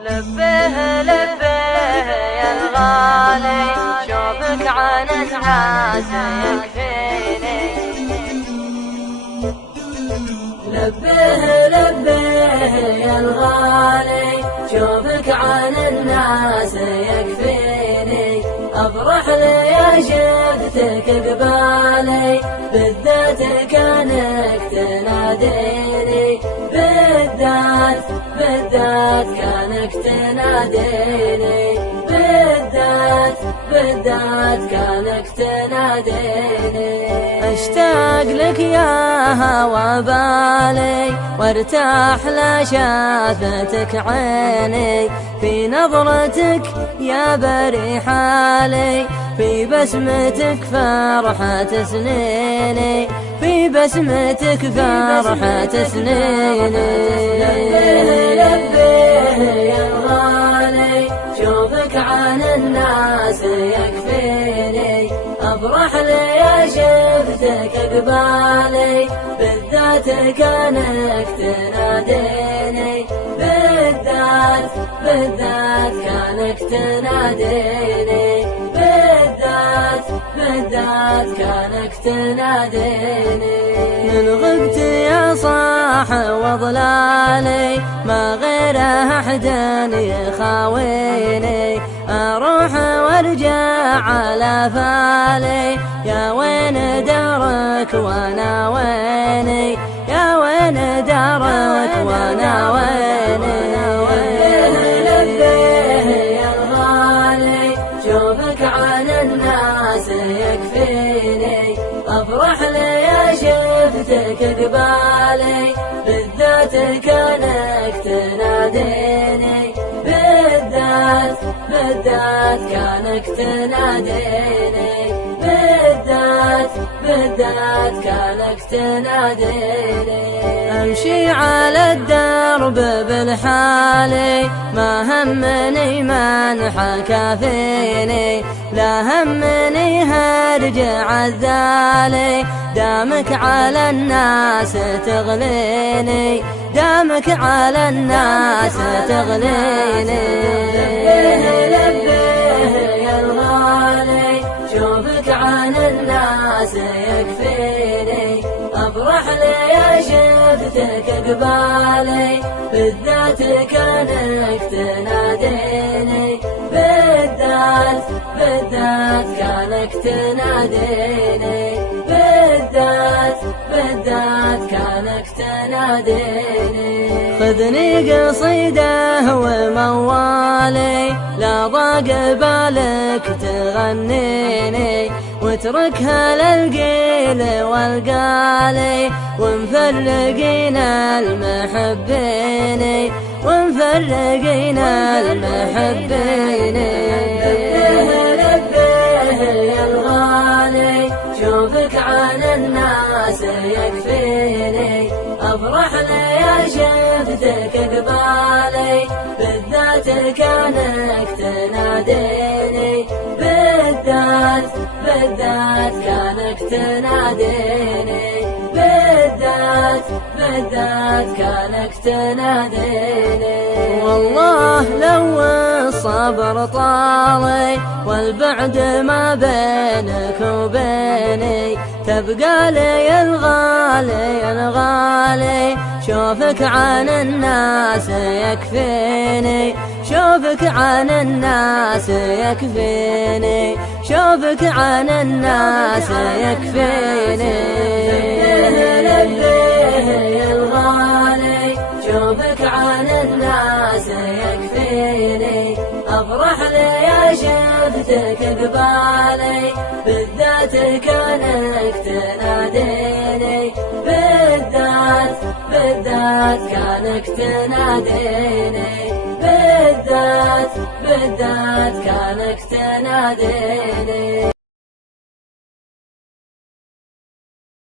لبيه لبيه يا الغالي، شوفك عن الناس يكفيني. لبيه لبيه يا الغالي، شوفك عن الناس يكفيني. افرح لي يا شفتك قبالي، بالذات كانك تناديني. بالذات كانك تناديني. بالذات كانك تناديني. اشتاق لك يا هوى بالي، وارتاح لشافتك عيني. في نظرتك يا بري حالي، في بسمتك فرحة سنيني. في بسمتك فرحة سنيني. لبيه يا الغالي، شوفك عن الناس يكفيني. افرح لي يا شفتك قبالي، بالذات كانك تناديني. بالذات كانك تناديني. بالذات كانك تناديني. من غبت يا صاح وظلالي، ما غيره أحد يخاويني. أروح وارجع على فالي، يا وين دارك وانا ويني. يا وين دارك وانا ويني. لبيه يا الغالي، شوفك عن الناس يكفيني. افرح لي يا شفتك قبالي، بالذات كانك تناديني. بالذات كانك تناديني. بالذات كانك تناديني. امشي على الدرب بالحالي، ما همني من حكى فيني. لا همني هرجع الذالي، دامك على الناس تغليني. دامك على الناس تغليني. لبيه يا الغالي، شوفك عن الناس يكفيني. افرح لي يا شفتك قبالي، بالذات كانك تناديني. بالذات كانك تناديني. بالذات كانك تناديني. خذني قصيده وموالي، لا ضاق بالك تغنيني. واتركها للقيل والقالي، ومفرقين المحبين. ومفرقين المحبين. لبيه يا الغالي، شوفك عن الناس يكفيني. افرح لي يا شفتك قبالي، بالذات كانك تناديني. بالذات كانك تناديني. بالذات كانك تناديني. والله لو الصبر طالي، والبعد ما بينك وبيني، تبقى لي الغالي. شوفك عن الناس يكفيني. شوفك عن الناس يكفيني. شوفك عن الناس يكفيني. لبيه يا الغالي، شوفك عن الناس يكفيني. افرح لي يا شفتك قبالي، بالذات كانك تناديني. بالذات كانك تناديني. بالذات كانك تناديني.